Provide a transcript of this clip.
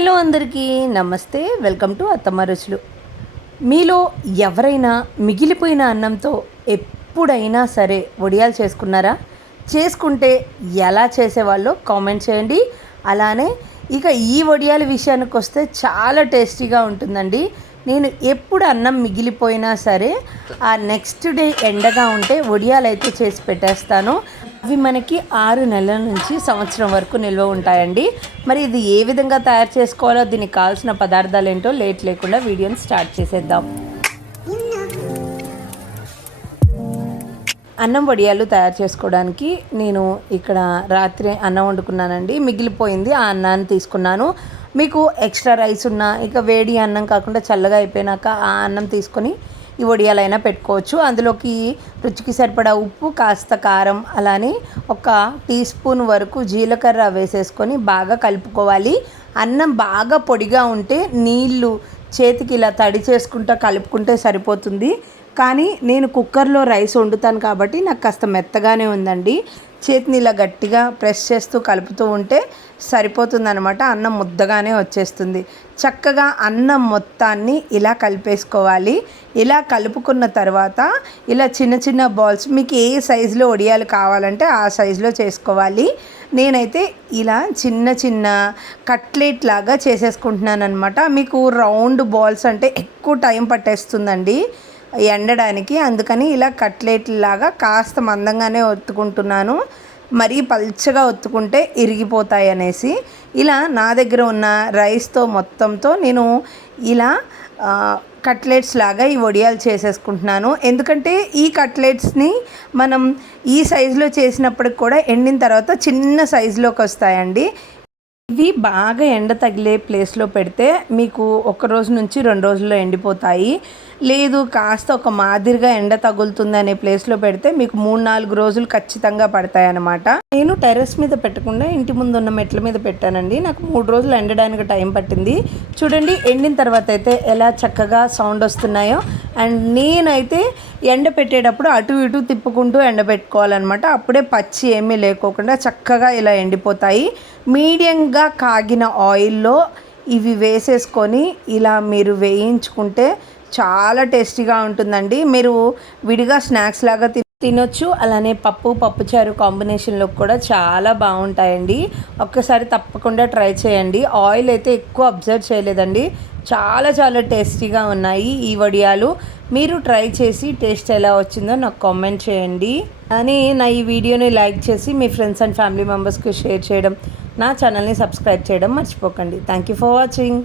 Hello అందరికీ నమస్తే. Welcome to అత్తమ్మ రుచులు. మీలో ఎవరైనా మిగిలిపోయిన అన్నంతో ఎప్పుడైనా సరే వడియాలు చేసుకున్నారా? చేసుకుంటే ఎలా చేసేవాళ్ళో కామెంట్ చేయండి. అలానే ఇక ఈ వడియాల విషయానికి వస్తే చాలా టేస్టీగా ఉంటుందండి. నేను ఎప్పుడు అన్నం మిగిలిపోయినా సరే ఆ నెక్స్ట్ డే ఎండగా ఉంటే వడియాలు అయితే చేసి పెట్టేస్తాను. అవి మనకి 6 నెలల నుంచి సంవత్సరం వరకు నిల్వ ఉంటాయండి. మరి ఇది ఏ విధంగా తయారు చేసుకోవాలో, దీనికి కావాల్సిన పదార్థాలు ఏంటో లేట్ లేకుండా వీడియోని స్టార్ట్ చేసేద్దాం. అన్నం వడియాలు తయారు చేసుకోవడానికి నేను ఇక్కడ రాత్రి అన్నం వండుకున్నానండి. మిగిలిపోయింది, ఆ అన్నాన్ని తీసుకున్నాను. మీకు ఎక్స్ట్రా రైస్ ఉన్నా, ఇక వేడి అన్నం కాకుండా చల్లగా అయిపోయినాక ఆ అన్నం తీసుకొని ఈ వడియాలైనా పెట్టుకోవచ్చు. అందులోకి రుచికి సరిపడా ఉప్పు, కాస్త కారం, అలానే ఒక టీ స్పూన్ వరకు జీలకర్ర వేసేసుకొని బాగా కలుపుకోవాలి. అన్నం బాగా పొడిగా ఉంటే నీళ్ళు చేతికి ఇలా తడి చేసుకుంటూ కలుపుకుంటే సరిపోతుంది. కానీ నేను కుక్కర్లో రైస్ వండుతాను కాబట్టి నాకు కాస్త మెత్తగానే ఉందండి. చేతిని ఇలా గట్టిగా ప్రెస్ చేస్తూ కలుపుతూ ఉంటే సరిపోతుందనమాట. అన్నం ముద్దగానే వచ్చేస్తుంది. చక్కగా అన్నం మొత్తాన్ని ఇలా కలిపేసుకోవాలి. ఇలా కలుపుకున్న తర్వాత ఇలా చిన్న చిన్న బాల్స్, మీకు ఏ సైజులో వడియాలు కావాలంటే ఆ సైజులో చేసుకోవాలి. నేనైతే ఇలా చిన్న చిన్న కట్లెట్ లాగా చేసేసుకుంటున్నాను అనమాట. మీకు రౌండ్ బాల్స్ అంటే ఎక్కువ టైం పట్టేస్తుందండి ఎండడానికి, అందుకని ఇలా కట్లెట్ లాగా కాస్త మందంగానే ఒత్తుకుంటున్నాను. మరీ పల్చగా ఒత్తుకుంటే ఇరిగిపోతాయి అనేసి ఇలా నా దగ్గర ఉన్న రైస్తో మొత్తంతో నేను ఇలా కట్లెట్స్ లాగా ఈ వడియాలు చేసేసుకుంటున్నాను. ఎందుకంటే ఈ కట్లెట్స్ని మనం ఈ సైజులో చేసినప్పటికి కూడా ఎండిన తర్వాత చిన్న సైజులోకి వస్తాయండి. ఇవి బాగా ఎండ తగిలే ప్లేస్లో పెడితే మీకు 1 రోజు నుంచి 2 రోజుల్లో ఎండిపోతాయి. లేదు కాస్త ఒక మాదిరిగా ఎండ తగులుతుంది అనే ప్లేస్లో పెడితే మీకు 3-4 రోజులు ఖచ్చితంగా పడతాయి అన్నమాట. నేను టెర్రస్ మీద పెట్టకుండా ఇంటి ముందు ఉన్న మెట్ల మీద పెట్టానండి. నాకు 3 రోజులు ఎండడానికి టైం పట్టింది. చూడండి ఎండిన తర్వాత అయితే ఎలా చక్కగా సౌండ్ వస్తున్నాయో. అండ్ నేనైతే ఎండ పెట్టేటప్పుడు అటు ఇటు తిప్పుకుంటూ ఎండబెట్టుకోవాలన్నమాట. అప్పుడే పచ్చి ఏమీ లేకోకుండా చక్కగా ఇలా ఎండిపోతాయి. మీడియంగా కాగిన ఆయిల్లో ఇవి వేసేసుకొని ఇలా మీరు వేయించుకుంటే చాలా టేస్టీగా ఉంటుందండి. మీరు విడిగా స్నాక్స్ లాగా తినొచ్చు. అలానే పప్పుచారు కాంబినేషన్లో కూడా చాలా బాగుంటాయండి. ఒక్కసారి తప్పకుండా ట్రై చేయండి. ఆయిల్ అయితే ఎక్కువ అబ్జర్వ్ చేయలేదండి. చాలా చాలా టేస్టీగా ఉన్నాయి ఈ వడియాలు. మీరు ట్రై చేసి టేస్ట్ ఎలా వచ్చిందో నాకు కామెంట్ చేయండి. అని నా ఈ వీడియోని లైక్ చేసి మీ ఫ్రెండ్స్ అండ్ ఫ్యామిలీ మెంబర్స్కి షేర్ చేయడం, నా ఛానల్ని సబ్స్క్రైబ్ చేయడం మర్చిపోకండి. Thank you for watching.